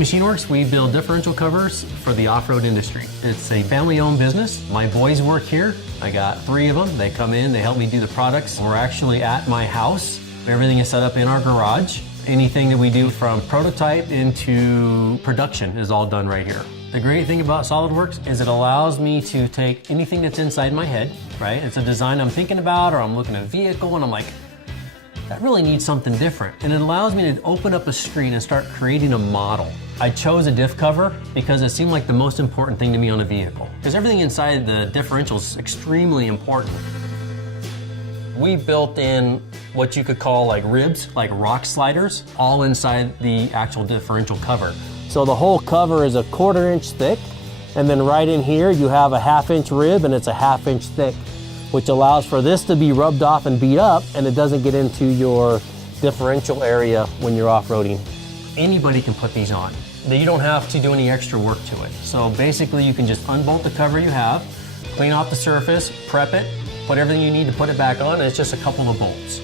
Machine Worx, we build differential covers for the off-road industry. It's a family-owned business. My boys work here. I got 3 of them. They come in, they help me do the products. We're actually at my house. Everything is set up in our garage. Anything that we do from prototype into production is all done right here. The great thing about SolidWorks is it allows me to take anything that's inside my head, right? It's a design I'm thinking about, or I'm looking at a vehicle and I'm like, that really needs something different. And it allows me to open up a screen and start creating a model. I chose a diff cover because it seemed like the most important thing to me on a vehicle. Because everything inside the differential is extremely important. We built in what you could call like ribs, like rock sliders, all inside the actual differential cover. So the whole cover is a 1/4 inch thick, and then right in here you have a 1/2 inch rib and it's a 1/2 inch thick, which allows for this to be rubbed off and beat up, and it doesn't get into your differential area when you're off-roading. Anybody can put these on. You don't have to do any extra work to it. So basically you can just unbolt the cover you have, clean off the surface, prep it, put everything you need to put it back on, and it's just a couple of bolts.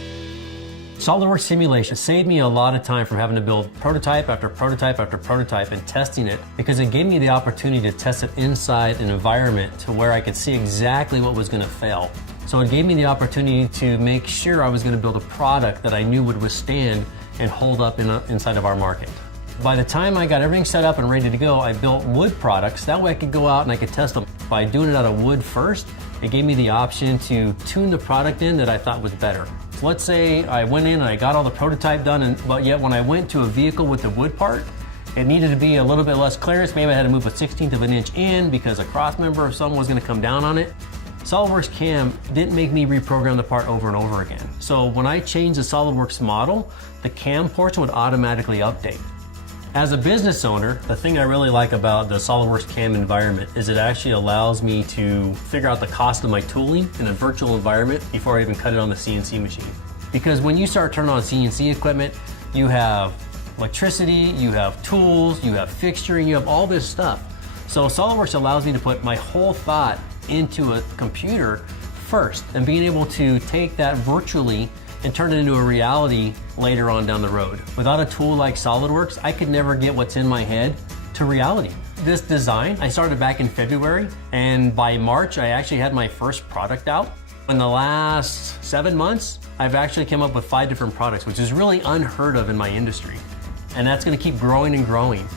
SolidWorks simulation saved me a lot of time from having to build prototype after prototype after prototype and testing it, because it gave me the opportunity to test it inside an environment to where I could see exactly what was going to fail. So it gave me the opportunity to make sure I was going to build a product that I knew would withstand and hold up inside of our market. By the time I got everything set up and ready to go, I built wood products. That way I could go out and I could test them. By doing it out of wood first, it gave me the option to tune the product in that I thought was better. So let's say I went in and I got all the prototype done, but yet when I went to a vehicle with the wood part, it needed to be a little bit less clearance. Maybe I had to move a 1/16 of an inch in because a cross member or something was going to come down on it. SolidWorks CAM didn't make me reprogram the part over and over again. So when I changed the SolidWorks model, the CAM portion would automatically update. As a business owner, the thing I really like about the SolidWorks CAM environment is it actually allows me to figure out the cost of my tooling in a virtual environment before I even cut it on the CNC machine. Because when you start turning on CNC equipment, you have electricity, you have tools, you have fixturing, you have all this stuff. So SolidWorks allows me to put my whole thought into a computer first, and being able to take that virtually and turn it into a reality later on down the road. Without a tool like SolidWorks, I could never get what's in my head to reality. This design, I started back in February, and by March, I actually had my first product out. In the last 7 months, I've actually come up with 5 different products, which is really unheard of in my industry. And that's gonna keep growing and growing.